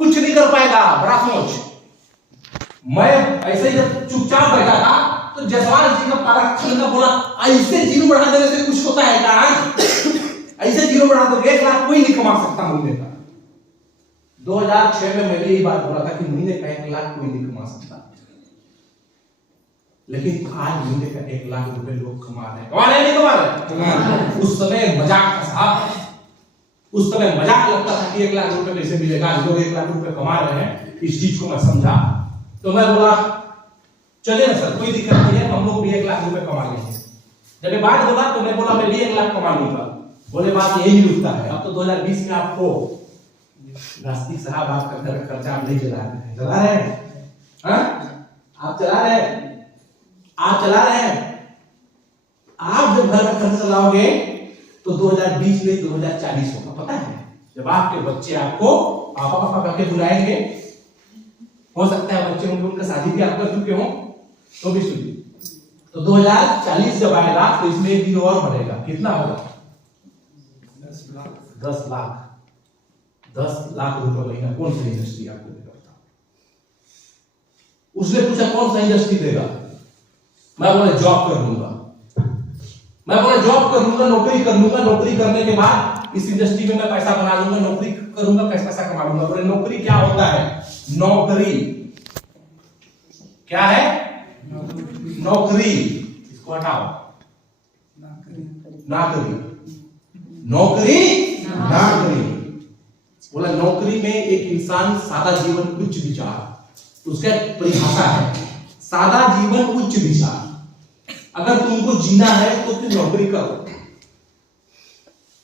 कुछ नहीं कर पाएगा। बड़ा सोच। मैं ऐसे ही जब चुपचाप बैठा था तो जसवाल जी का पारा खंडा बोला, ऐसे जीरो बढ़ा देने से कुछ होता है क्या? ऐसे जीरो बढ़ा दो 1 लाख कोई नहीं कमा सकता महीने का। 2006 में मैंने यही बात बोला था कि महीने का 1 लाख कोई नहीं कमा सकता, लेकिन आज महीने का 1 लाख रुपए लोग कमा रहे हैं। कमा रहे नहीं कमा रहे? उस समय मजाक था साहब, उस समय मजाक लगता था कि 1 लाख रुपए कैसे मिलेगा, लोग 1 लाख रुपए कमा रहे हैं। इस चीज को मैं समझा तो मैं बोला चलिए ना सर, कोई दिक्कत नहीं है, हम लोग भी 1 लाख रुपए कमा लेंगे। जब ये बात बोला तो मैं बोला मैं भी 1 लाख कमा लूंगा। बोले बात यही रुकता है, अब तो 2020 में आपको नास्तिक साहब आपका घर का खर्चा नहीं चला रहे हैं, आप चला रहे हैं, आप चला रहे हैं। आप जब घर का खर्चा चलाओगे तो 2020 में 2040 होगा, पता है? जब आपके बच्चे आपको पापा पापा करके बुलाएंगे, हो सकता है बच्चे होंगे उनका शादी भी आप कर चुके हो, तो भी सुनिए, तो 2040 जब आएगा तो इसमें एक दिन और बढ़ेगा। कितना होगा? 10 लाख। 10 लाख रुपए महीना कौन सा इंडस्ट्री आपको देगा? उसने पूछा कौन सा इंडस्ट्री देगा? मैं बोला जॉब कर लूंगा, मैं बोला जॉब कर लूंगा, नौकरी कर लूंगा, नौकरी करने के बाद इस इंडस्ट्री में मैं पैसा बना लूंगा, नौकरी करूंगा, पैसा कमा लूंगा। बोले नौकरी क्या होता है? नौकरी क्या है? नौकरी। इसको हटाओ, नौकरी, नौकरी, नौकरी। बोला नौकरी में एक इंसान सादा जीवन उच्च विचार, उसका परिभाषा है सादा जीवन उच्च विचार। अगर तुमको जीना है तो फिर नौकरी करो,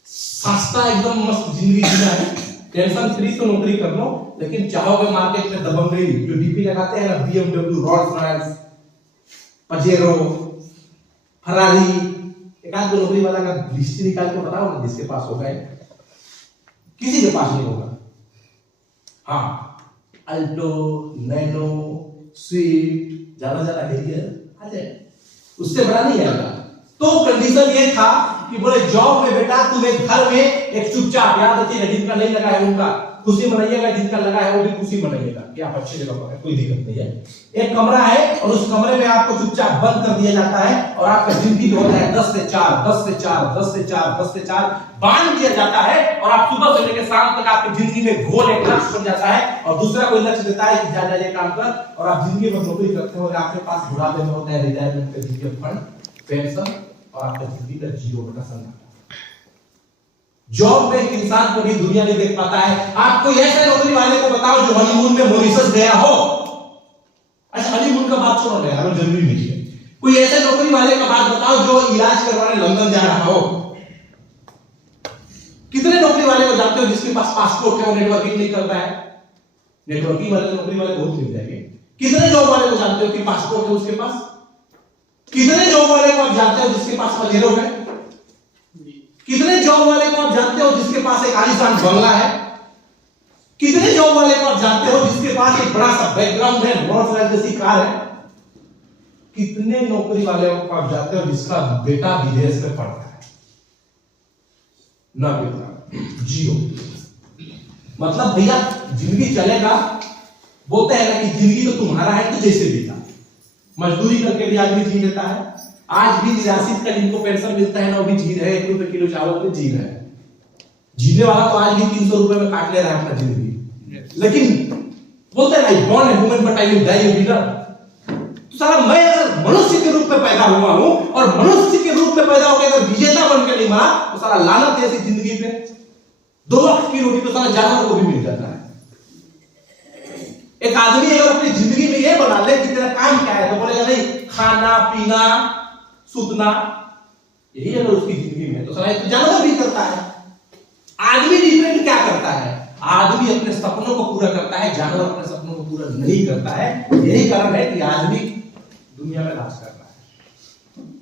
सस्ता एकदम मस्त जिंदगी जीना है, टेंशन फ्री तो नौकरी कर लो। लेकिन चाहोगे मार्केट में दबंगई, जो डीपी लगाते हैं ना, BMW, Rolls Royce, Pajero, Ferrari, एक आध दो नौकरी वाला का लिस्ट निकाल के बताओ ना, जिसके पास होगा, किसी के पास नहीं होगा। हाँ, अल्टो, नैनो, स्विफ्ट, ज्यादा हेरियर आ जाए, उससे बड़ा नहीं आएगा। तो कंडीशन ये था कि बोले जॉब में बेटा तुम एक घर में एक चुपचाप, याद रखिएगा जिनका नहीं लगा है उनका खुशी मनाइएगा, जिनका लगा है वो भी खुशी मनाइएगा कि आप अच्छी जगह पर है, कोई दिक्कत नहीं है। एक कमरा है और उस कमरे में आपको चुपचाप बंद कर दिया जाता है और आपका जिंदगी जो होता है 10 से 4, 10 से 4, 10 से 4, 10 से 4 बांध दिया जाता है और आप सुबह से लेकर शाम तक आपकी जिंदगी में गोल एक लक्ष्य बन जाता है और दूसरा कोई लक्ष्य देता है कि जा ये काम कर, और आप जिंदगी भर नौकरी करते हो और आपके पास बुढ़ापे में होता है रिटायरमेंट का जीके फंड, पेंशन और आपका जिंदगी का जीरो का सन्नाटा। जॉब में एक इंसान को भी दुनिया नहीं देख पाता है। आप कोई ऐसे नौकरी वाले को बताओ जो हनीमून में मॉरिशस गया हो। अच्छा, हनीमून का बात छोड़ो यार, वो जरूरी नहीं है। कोई ऐसे नौकरी वाले का बात बताओ जो इलाज करवाने लंदन जा रहा हो। कितने नौकरी वाले को जानते हो जिसके पास पासपोर्ट है वो नेटवर्किंग नहीं करता है? नेटवर्किंग वाले नौकरी वाले बहुत मिल जाएंगे। कितने जॉब वाले को जानते हो कि पासपोर्ट है उसके पास? कितने जॉब वाले को आप जानते हो जिसके पास पजेरो है? कितने जॉब वाले को आप जानते हो जिसके पास एक आलीशान बंगला है? कितने जॉब वाले को आप जानते हो जिसके पास एक बड़ा सा बैकग्राउंड है, रोल्स रॉयस जैसी कार है? कितने नौकरी वाले को आप जानते हो जिसका बेटा विदेश में पढ़ रहा है? ना बेटा, जियो। मतलब भैया जिंदगी चलेगा, बोलते हैं ना कि जिंदगी तो तुम्हारा है तो जैसे बीता। मजदूरी करके भी आदमी जी लेता है। आज भी निराश्रित का जिनको पेंशन मिलता है ना, वो भी जी रहे, 1 रुपए किलो चावल पे जी रहे हैं। जीने वाला तो आज भी 300 रुपए में काट ले रहा है अपना जिंदगी। लेकिन बोलते हैं I born a woman but I will die a winner. तो साला मैं अगर मनुष्य के रूप में पैदा हुआ हूं और मनुष्य के रूप में पैदा होकर अगर विजेता बन के नहीं मरा तो साला लानत है ऐसी जिंदगी पे। 2 वक्त की रोटी तो साला जानवर को भी मिल जाता है। एक आदमी अगर अपनी जिंदगी में ये बना ले कि तेरा काम क्या है, तो बोलेगा नहीं खाना पीना सूतना, यही अगर उसकी जिंदगी में, तो साला एक जानवर भी करता है। आदमी डिफरेंट क्या करता है? आदमी अपने सपनों को पूरा करता है, जानवर अपने सपनों को पूरा नहीं करता है। यही कारण है कि आदमी दुनिया में राज कर रहा है।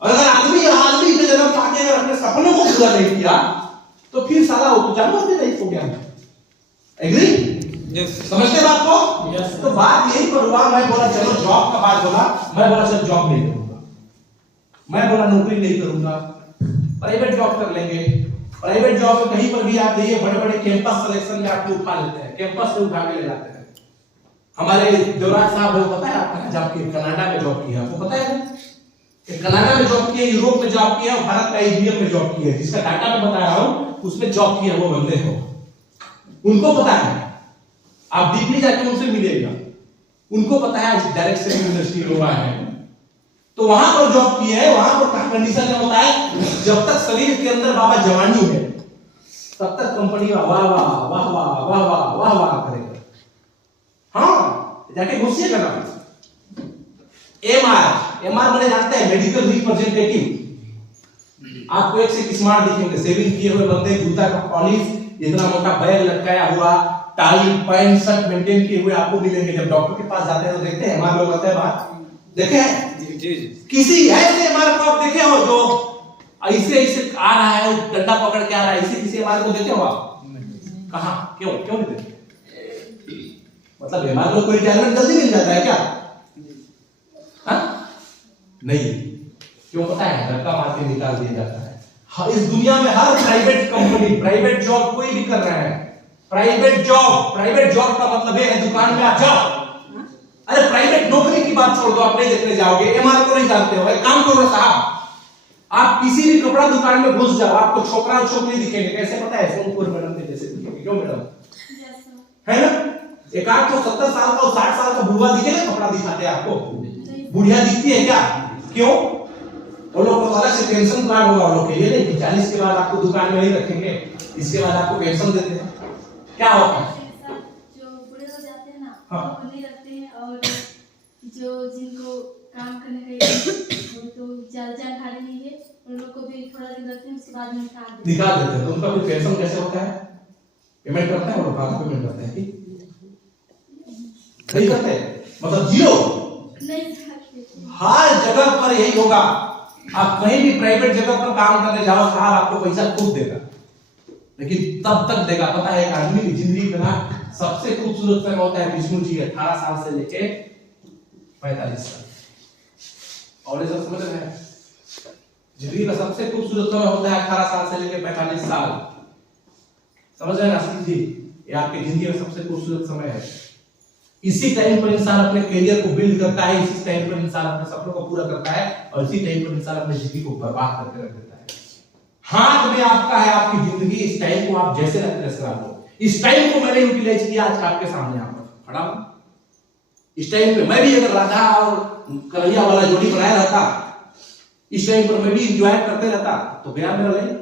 और अगर आदमी के जन्म पाके अगर अपने सपनों को पूरा नहीं किया तो फिर साला वो तो जानवर भी नहीं हो गया। एग्री? यस। समझते बात को? यस। तो बात यही पर हुआ। मैं बोला चलो जॉब का बात बोला, मैं बोला सर जॉब नहीं करूंगा, मैं बोला नौकरी नहीं करूंगा, प्राइवेट जॉब कर लेंगे। प्राइवेट जॉब में कहीं पर भी आप जाइए, बड़े बड़े कैंपस सिलेक्शन में आपको उठा लेते हैं, कैंपस से उठा के ले जाते हैं। हमारे देवराज साहब है, पता है आपको, जॉब की कनाडा में जॉब की है, आपको पता है कनाडा में जॉब की है, यूरोप में जॉब की है, भारत का IBM में जॉब की है, जिसका डाटा मैं बता रहा हूं उसमें जॉब की है वो बंदे को, उनको पता है। आप डीपली जाके उनसे मिलेगा, उनको पता है डायरेक्ट सेलिंग इंडस्ट्री हुआ है, तो वहां पर जॉब की है। वहां पर कंडीशन क्या होता है, जब तक शरीर के अंदर बाबा जवानी है तब तक कंपनी वाह वाह वाह वाह वाह वाह वाह वाह वाह करेगा। हाँ, जाके घुसिएगा ना। एमआर मैंने जानते हैं, मेडिकल रिप्रेजेंटेटिव। आपको एक से स्मार्ट दिखेंगे, सेविंग किए हुए बंदे, जूता का पॉलिश, इतना मोटा बैग लटकाया हुआ, टाई पैंट शर्ट मेंटेन किए हुए आपको मिलेंगे। जब डॉक्टर के पास जाते हैं तो देखते हैं एमआर लोग आते हैं बाहर, देखे हैं जी। किसी ऐसे एमआर को आप देखे हो जो ऐसे ऐसे आ रहा है, डंडा पकड़ के आ रहा है, ऐसे किसी एमआर को देखे हो आप? कहां, क्यों क्यों नहीं देखे? मतलब एमआर लोग को रिटायरमेंट जल्दी मिल जाता है क्या? हाँ नहीं, क्यों पता है? धक्का मार के निकाल दिया जाता है। इस दुनिया में हर प्राइवेट कंपनी, प्राइवेट जॉब कोई भी कर रहा है, प्राइवेट जॉब का मतलब है दुकान में आ जाओ। अरे प्राइवेट नौकरी की बात छोड़ दो, आप नहीं देखने जाओगे, एमआर को नहीं जानते हो, एक काम करो साहब, आप किसी भी कपड़ा दुकान में घुस जाओ, आपको छोकरा और छोकरी दिखेंगे, कैसे पता है? सोनपुर मैडम के जैसे दिखेंगे, क्यों मैडम? है ना? एक आध तो 70 साल का और 60 साल का बुढ़वा दिखेगा कपड़ा दिखाते हैं आपको, बुढ़िया दिखती है क्या? क्यों? वो लोग को अलग से पेंशन प्लान होगा वो लोग के, ये नहीं कि 40 के बाद आपको दुकान में नहीं रखेंगे, इसके बाद आपको पेंशन देते हैं। क्या होता है? जो बूढ़े हो जाते हैं ना, हाँ, वो नहीं रखते हैं, और जो जिनको काम करने का तो जानकारी नहीं है, उन लोग को भी थोड़ा दिन रखते हैं, उसके बाद निकाल देते हैं। तो उनका फिर पेंशन कैसे होता है? पेमेंट करते हैं वो लोग, आधा पेमेंट करते हैं कि नहीं करते? मतलब जीरो नहीं। हर जगह पर यही होगा। आप कहीं भी प्राइवेट जगह पर काम करने जाओ, साहब आपको पैसा खूब देगा, लेकिन तब तक देगा पता है? एक आदमी की जिंदगी का सबसे खूबसूरत समय होता है विष्णु जी 18 साल से लेके 45 साल, और ये सब समझ रहे हैं? जिंदगी का सबसे खूबसूरत समय होता है 18 साल से लेके 45 साल, समझ रहे हैं ना जी? ये आपकी जिंदगी का सबसे खूबसूरत समय है। इसी टाइम पर इंसान अपने करियर को बिल्ड करता है, इसी टाइम पर इंसान अपने सपनों को पूरा करता है, और इसी टाइम पर इंसान अपनी जिंदगी को बर्बाद करके रख देता है। हाथ में आपका है आपकी जिंदगी, इस टाइम को आप जैसे लगते हैं करा लो। इस टाइम को मैंने यूटिलाइज किया, आज आपके सामने यहाँ पर खड़ा हूं। इस टाइम पे मैं भी अगर राधा और कन्हैया वाला जोड़ी बनाया रहता, इस टाइम पर मैं भी एंजॉय करते रहता, तो गया मेरा लाइफ।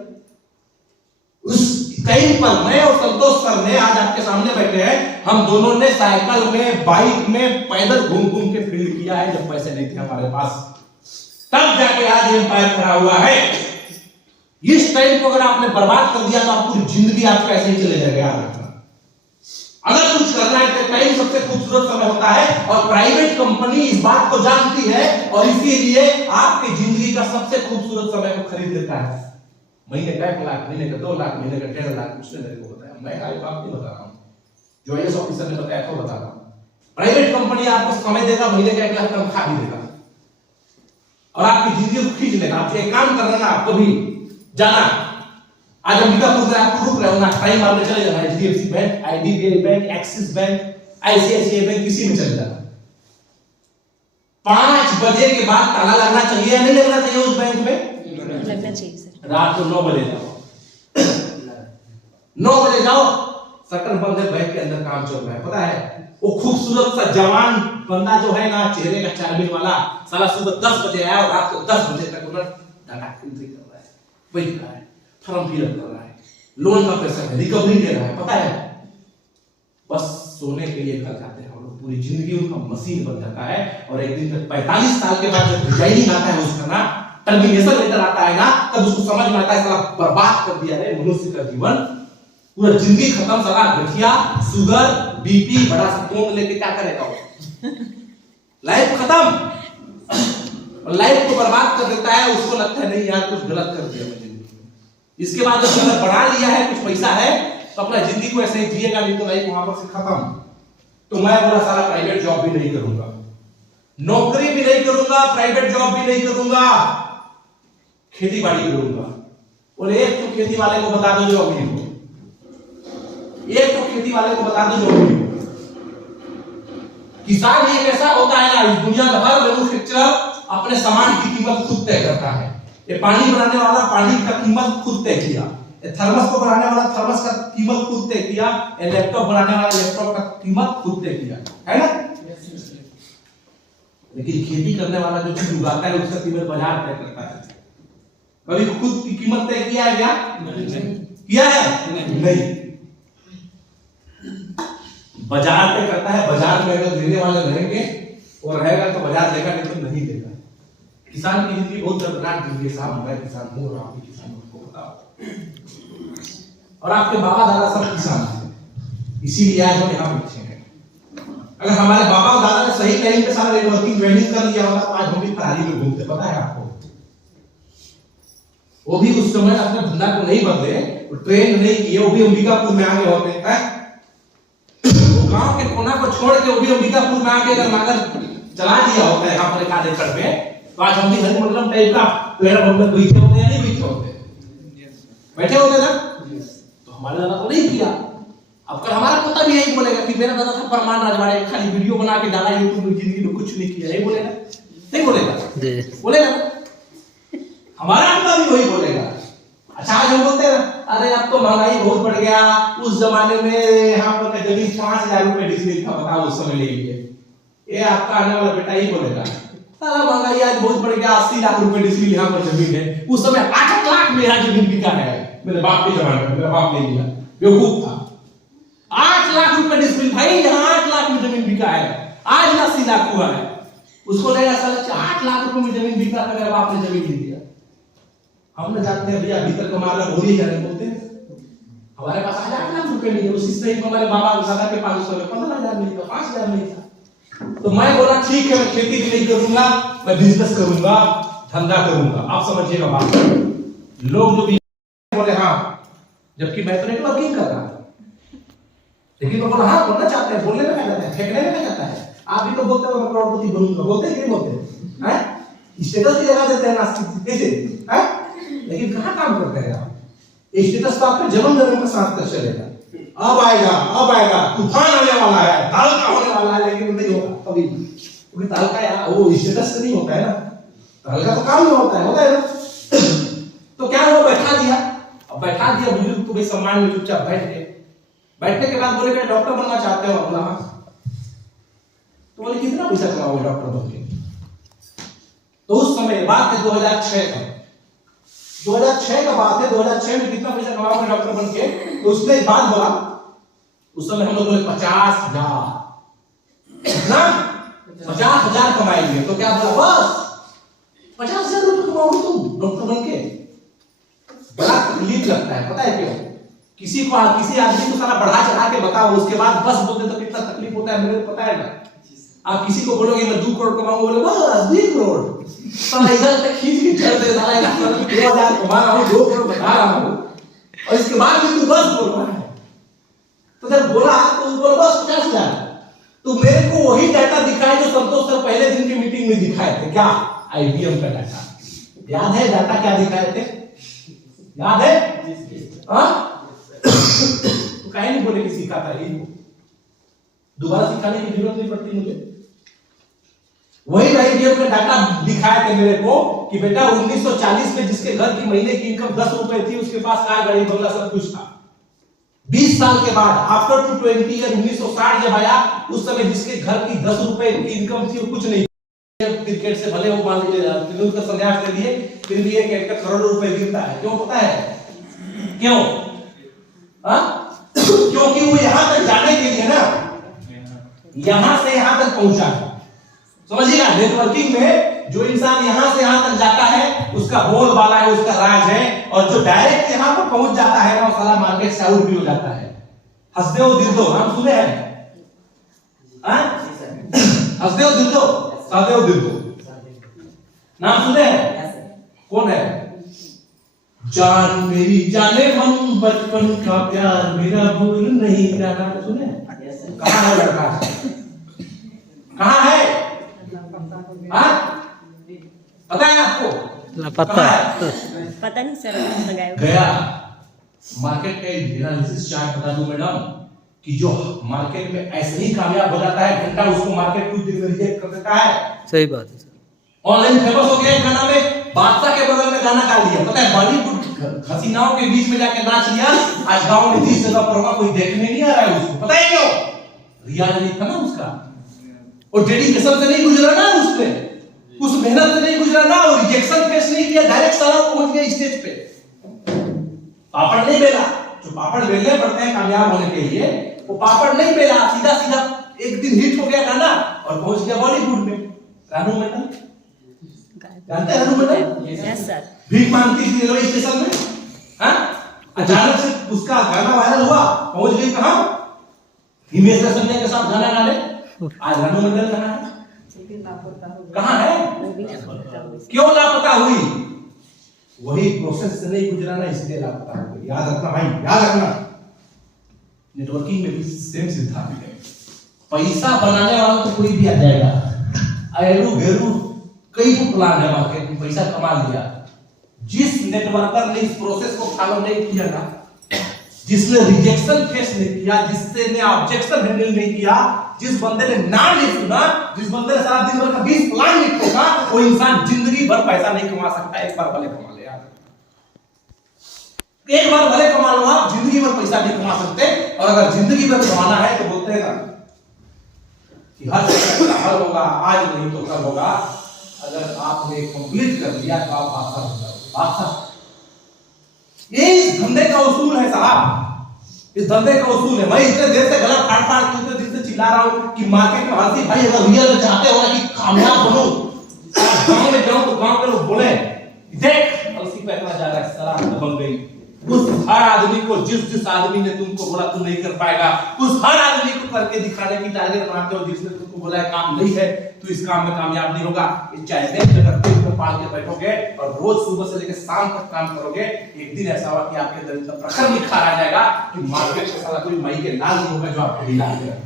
उस टाइम पर मैं और संतोष सर ने आज आपके सामने बैठे हैं, हम दोनों ने साइकिल में, बाइक में, पैदल घूम घूम के फील्ड किया है, जब पैसे नहीं थे हमारे पास, तब जाके आज एम्पायर खड़ा हुआ है। इस टाइम को अगर आपने बर्बाद कर दिया तो आप पूरी जिंदगी आपका ऐसे ही चले जाएगा। याद रखना, अगर कुछ करना है तो टाइम सबसे खूबसूरत समय होता है, और प्राइवेट कंपनी इस बात को जानती है, और इसीलिए आपकी जिंदगी का सबसे खूबसूरत समय को खरीद लेता है। महीने का 1 लाख, महीने का 2 लाख, महीने का 1.5 लाख, उसने मेरे को बताया, मैं आई बात नहीं बता रहा हूँ, जो IAS ऑफिसर ने बताया तो बता रहा हूँ। प्राइवेट कंपनी आपको समय देगा, महीने का 1 लाख तनख्वाह भी देगा, और आपकी जिंदगी को खींच लेगा। आप एक काम करना, आपको भी जाना, आज अंबिकापुर में आपको रुक रहे हो ना, टाइम मारने चले जाना, HDFC bank, IDBI bank, axis bank, ICICI bank, किसी में चले जाना। 5 बजे के बाद ताला लगना चाहिए या नहीं लगना चाहिए उस बैंक में? लगना चाहिए सर। रात को 9 बजे जाओ 9 बजे जाओ, शटर बंद है, बैंक के अंदर काम चल रहा है, पता है? वो खूबसूरत सा जवान बंदा जो है ना, चेहरे का चार्मिंग वाला साला, सुबह 10 बजे आया और रात को 10 बजे तक उन्होंने डाटा एंट्री कर रहा है, बैठ रहा है, फॉर्म फिलअप कर रहा है, लोन का पैसा है, रिकवरी दे रहा है, पता है? बस सोने के लिए घर जाते हैं हम लोग, पूरी जिंदगी उनका मशीन बन जाता है, और एक दिन तक 45 साल के बाद जब रिजाइनिंग आता है उसका ना, टर्मिनेशन लेटर आता है ना, तब उसको समझ में आता है साला बर्बाद कर दिया है मनुष्य का जीवन, पूरा जिंदगी खत्म, साला गठिया, शुगर, बीपी, बड़ा सा कोट लेके क्या करेगा वो? लाइफ खत्म, लाइफ को बर्बाद कर देता है। उसको लगता है नहीं यार कुछ गलत कर दिया मैं जिंदगी में। इसके बाद जब मैंने बढ़ा लिया है, कुछ पैसा है, तो अपना जिंदगी को ऐसे ही जिएगा, नहीं तो लाइफ वहां पर से खत्म। तो मैं बोला सारा प्राइवेट जॉब भी नहीं करूंगा, नौकरी भी नहीं करूंगा, प्राइवेट जॉब भी नहीं करूंगा, खेती बाड़ी करूंगा। बोले एक तो खेती वाले को बता दो जो अमीर हो, एक तो खेती वाले को बता दो जो अमीर हो। किसान एक ऐसा होता है ना, इस दुनिया में हर मैन्युफैक्चरर अपने सामान की कीमत खुद तय करता है। ये पानी बनाने वाला पानी का कीमत खुद तय किया, थर्मस को बनाने वाला थर्मस का कीमत खुद तय किया, लैपटॉप बनाने वाला लैपटॉप का कीमत खुद तय किया, है ना। लेकिन खेती करने वाला जो चीज उगाता है उसका कीमत बाजार तय करता है। कभी खुद की कीमत तय किया है क्या? किया है? नहीं। बाजार तय करता है। बाजार में अगर देने वाले रहेंगे और रहेगा तो बाजार देगा, नहीं तो नहीं देगा। किसान की जिंदगी बहुत दर्दनाक जिंदगी है साहब। मैं किसान हूँ और आप भी किसान हो, बताओ। और आपके बाबा दादा सब किसान थे, इसीलिए आज हम यहाँ बैठे हैं। अगर हमारे बाबा और दादा ने सही टाइम पे सारा नेटवर्किंग ट्रेनिंग कर लिया होगा तो आज हम भी फरारी में घूमते, पता है आपको। वो भी उस समय अपने धंधा को नहीं बदले, ट्रेन नहीं किए, वो भी अंबिकापुर में आगे होते हैं। गांव के कोना को छोड़ के वो भी अंबिकापुर में आके अगर नागर चला दिया होता है यहाँ पर एक एकड़ पे, तो आज हम भी हरिमंडलम टाइप का पेड़ बंगले बैठे होते या नहीं बैठे होते? बैठे होते ना। तो हमारे दादा को नहीं किया। अब कल हमारा पोता भी यही बोलेगा कि मेरा दादा था परमान राजवाड़े, खाली वीडियो बना के डाला यूट्यूब में, जिंदगी में कुछ नहीं किया, यही बोलेगा? नहीं बोलेगा? बोलेगा ना। हमारा पोता भी वही बोलेगा। अच्छा आज हम बोलते हैं अरे अब तो महंगाई बहुत बढ़ गया, उस जमाने में यहाँ पर जमीन 5000 रुपए डिसमिल था, बताओ उस समय ले लिए। ये आपका आने वाला बेटा ही बोलेगा साला महंगाई आज बहुत बढ़ गया, 80 लाख रुपए डिसमिल यहाँ पर जमीन है। उस समय 8 लाख में यहाँ जमीन बिका है। मेरे बाप के जमाने में मेरा बाप ले लिया, बेवकूफ था। 8 लाख रुपए डिसमिल भाई, यहाँ 8 लाख में जमीन बिका है। आज 80 लाख हुआ है। उसको लगा साला 8 लाख रुपए में जमीन बिका था, मेरे बाप ने जमीन ले लिया। हम न जानते हैं भैया भीतर कमा रहा हो ही जाने बोलते हैं। हमारे पास 8 लाख रुपए नहीं है, उसी से हमारे बाबा दादा के पास उस समय 15,000 नहीं था, 5,000 नहीं था। तो मैं बोला ठीक है, मैं खेती भी नहीं करूंगा, मैं बिजनेस करूंगा, धंधा करूंगा। आप समझिएगा बात। लोग जो भी बोले हाँ, जबकि मैं तो नेटवर्किंग कर रहा था। लेकिन तो बोला हाँ बोलना चाहते हैं, बोलने में क्या जाता है, फेंकने में क्या जाता है। आप भी तो बोलते हो मैं करोड़पति बनूंगा, बोलते हैं कि नहीं बोलते हैं? स्टेटस की जगह देते हैं नास्तिक कैसे हैं? लेकिन कहाँ काम करते हैं आप? स्टेटस तो आपके जन्म जन्म के साथ तक चलेगा। अब आएगा तूफान आने वाला है, तालका होने वाला है, लेकिन नहीं होगा कभी। क्योंकि तालका यार वो स्टेटस से नहीं होता है ना, तालका तो काम में होता है ना। तो क्या वो बैठा दिया, अब बैठा दिया बुजुर्ग को भाई सम्मान में, चुपचाप बैठ गए। बैठने के बाद बोले बेटा डॉक्टर बनना चाहते हो? बोला हाँ। तो बोले कितना पैसा कमाओगे डॉक्टर बन के? तो उस समय बात है 2006 का, 2006 का बात है। 2006 में कितना पैसा कमाओगे डॉक्टर बन के? तो उसने एक बात बोला, उस समय हम लोग बोले 50,000 ना, 50,000 कमाएंगे। तो क्या बोला बस 50,000 रुपए कमाओगे तुम डॉक्टर बन के? बड़ा तकलीफ लगता है, पता है क्यों? किसी आदमी को सारा बढ़ा चढ़ा के बताओ, उसके बाद बस बोलते तो कितना तकलीफ होता है, मेरे को पता है ना। आप किसी को बोलोगे मैं 2 करोड़ कमाऊंगा, बोले बस 2 करोड़, तो इधर तक खींच के चढ़ दे साला, 2,000 कमा रहा हूं, 2 करोड़ बता रहा हूं, और इसके बाद भी तू बस बोल रहा है। तो जब बोला तो बोला बस 50,000। तो मेरे को वही डाटा दिखाए जो संतोष सर पहले दिन की मीटिंग में दिखाए थे। क्या? IBM का डाटा। याद है डाटा क्या दिखाए थे? याद है? हाँ तो कहीं नहीं बोले कि सीखा था, ही दोबारा सिखाने की जरूरत नहीं पड़ती मुझे। वही IBM का डाटा दिखाया था मेरे को कि बेटा 1940 में जिसके घर की महीने की इनकम 10 रुपए थी, उसके पास कार गाड़ी बंगला सब कुछ था। 20 साल के बाद आफ्टर 20 ईयर 1960 जब आया, उस समय जिसके घर की 10 रुपए की इनकम थी वो कुछ नहीं। क्रिकेट से भले वो मान लीजिए का संन्यास ले लिए, फिर भी 1 करोड़ रुपए गिरता है। क्यों पता है क्यों? क्योंकि वो यहां तक जाने के लिए ना, यहां से यहां तक पहुंचा है। समझिएगा, नेटवर्किंग में जो इंसान यहां से यहां तक जाता है उसका बोलबाला है, उसका राज है। और जो डायरेक्ट यहां पर पहुंच जाता है वो साला मार्केट से आउट भी हो जाता है। हंसदेव दिलदो नाम सुने हैं? हंसदेव दिलदो, सहदेव दिलदो नाम सुने हैं? कौन है? जान मेरी जाने हम बचपन का प्यार मेरा भूल नहीं जाना, सुने? कहाँ है लड़का? कहाँ है? पता है आपको? पता है। पता नहीं सर लगाया गया मार्केट का एनालिसिस चार्ट बता दूं मैडम कि जो मार्केट में ऐसे ही कामयाब हो जाता है, घंटा उसको मार्केट कुछ दिन में रिजेक्ट कर देता है। सही बात है सर। ऑनलाइन फेमस हो गया एक गाना में, बादशाह के बगल में गाना गा लिया, पता है बॉलीवुड हसीनाओं के बीच में जाके नाच लिया। आज गांव में 30 जगह पर होगा, कोई देखने नहीं आ रहा है उसको, पता है क्यों? रियाज नहीं था ना उसका, और डेडिकेशन से नहीं गुजरा ना उसने, उस मेहनत से नहीं गुजरा ना, और रिजेक्शन फेस नहीं किया, डायरेक्ट साला पहुंच गया स्टेज पे। पापड़ नहीं बेला, जो पापड़ बेलने पड़ते हैं कामयाब होने के लिए, वो पापड़ नहीं बेला, सीधा सीधा एक दिन हिट हो गया गाना और पहुंच गया बॉलीवुड में। रानू मंडल जानते हैं? रानू मंडल यस सर। भीख मांगती थी रेलवे स्टेशन में, हाँ? अचानक से उसका गाना वायरल हुआ, पहुंच गई कहां? हिमेश रेशमिया के साथ गाना गाने। आज रानू मंडल कहां है? कहां है? क्यों लापता हुई? वही प्रोसेस से नहीं गुजरा ना, इसलिए लापता हो गई। याद रखना भाई, याद रखना। नेटवर्किंग में भी सेम सिद्धांत है। पैसा बनाने वाला तो कोई भी आ जाएगा, एरू घेरू कई को प्लान है मार्केट में, पैसा कमा लिया। जिस नेटवर्कर ने इस प्रोसेस को फॉलो नहीं किया ना, जिसने रिजेक्शन फेस नहीं किया, जिसने ऑब्जेक्शन हैंडल नहीं किया, जिस बंदे ने नाम नहीं सुना, जिस बंदे ने सारा दिन भर का 20 प्लान नहीं ठोका, वो इंसान जिंदगी भर पैसा नहीं कमा सकता। एक बार भले कमा ले यार, एक बार भले कमा लो आप, जिंदगी भर पैसा नहीं कमा सकते। और अगर जिंदगी भर कमाना है तो बोलते हैं ना कि हर जगह हल होगा, आज नहीं तो कल होगा। अगर आपने कंप्लीट कर लिया तो आप बादशाह हो जाओगे, बादशाह। ये इस धंधे का उसूल है साहब, इस धंधे का उसूल है। मैं इतने देर से गला फाड़ फाड़ के उतने दिन से चिल्ला रहा हूं कि मार्केट में हंसी भाई, अगर रियल चाहते हो कि कामयाब बनो, गांव में जाओ तो गांव के लोग बोले देख अलसी पे इतना जा रहा है, साला बन गई। उस हर आदमी को, जिस आदमी ने तुमको बोला तुम नहीं कर पाएगा, उस हर आदमी को करके दिखाने की टारगेट बनाते हो। जिसने तुमको बोला है काम नहीं है, तो इस काम में कामयाब नहीं होगा, इस चैलेंज में करते हुए पाल के बैठोगे और रोज सुबह से लेकर शाम तक काम करोगे। एक दिन ऐसा होगा कि आपके अंदर इतना प्रखर निखार आ जाएगा कि मार्केट में साला कोई मई के लाल नहीं होगा जो आपको हिला देगा।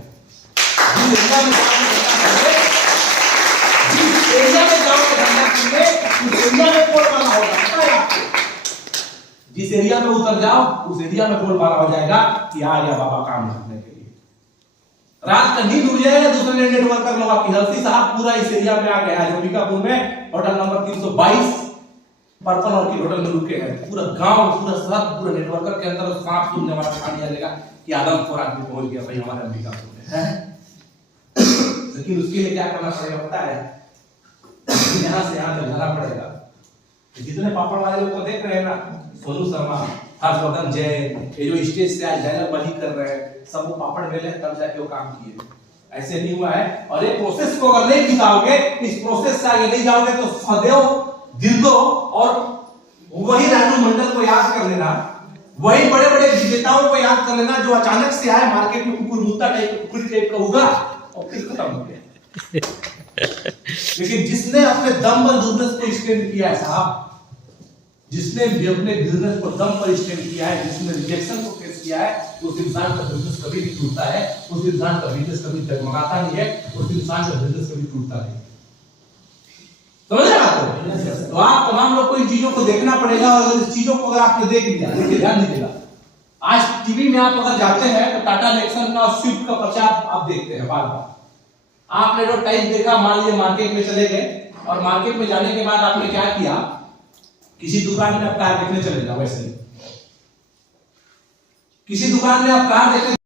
जिस एरिया में जाओगे धंधा करने, उस एरिया में बोल बना होगा, पता है आपको? जिस एरिया में उतर जाओ उस एरिया में बोल बाला हो जाएगा कि आ गया बाबा काम करने के लिए। रात का नींद उड़ जाएगा, दूसरे नेटवर्कर लोग आपकी हल्सी साहब पूरा इस एरिया में आ गया है। अंबिकापुर में होटल नंबर 322 पर्पल और की होटल में रुके हैं। पूरा गांव, पूरा शहर, पूरा नेटवर्कर के अंदर सांप सुनने वाला कहानी आ जाएगा कि आदमपुर आदमी पहुंच गया भाई हमारे अंबिकापुर में है। लेकिन उसके लिए क्या करना पड़ेगा पता है? यहां से यहां तक जाना पड़ेगा। जितने पापड़ वाले लोग को देख रहे हैं ना, सोनू शर्मा, हर्षवर्धन जैन, ये जो स्टेज से आज डायलॉग बाजी कर रहे हैं, सब वो पापड़ बेले तब जाके वो काम किए। ऐसे नहीं हुआ है। और ये प्रोसेस को अगर नहीं बिताओगे, इस प्रोसेस से आगे नहीं जाओगे तो सदैव दिल दो और वही रानू मंडल को याद कर लेना, वही बड़े बड़े विजेताओं को याद कर लेना जो अचानक से आए मार्केट में, कुकुर मुत्ता टाइप कुकुर टाइप का होगा और फिर खत्म हो गया। लेकिन जिसने अपने दम पर बिजनेस को स्टैंड किया है साहब, जिसने भी अपने बिजनेस को दम पर स्टैंड किया है, जिसने रिजेक्शन को फेस किया है, उस इंसान का बिजनेस कभी नहीं टूटता है, उस इंसान का बिजनेस कभी डगमगाता नहीं है, उस इंसान का बिजनेस कभी टूटता नहीं। समझ रहे आप? तो आप तमाम लोग को इन चीजों को देखना पड़ेगा। और अगर इस चीजों को अगर आपने देख लिया, देखिए ध्यान दीजिएगा, आज टीवी में आप अगर जाते हैं तो टाटा नेक्सन का और स्विफ्ट का प्रचार आप देखते हैं बार बार। आपने जो टाइम देखा, मान लीजिए मार्केट में चले गए और मार्केट में जाने के बाद आपने क्या किया, किसी दुकान में आप कार देखने चले जाओ। वैसे किसी दुकान में आप कार देखने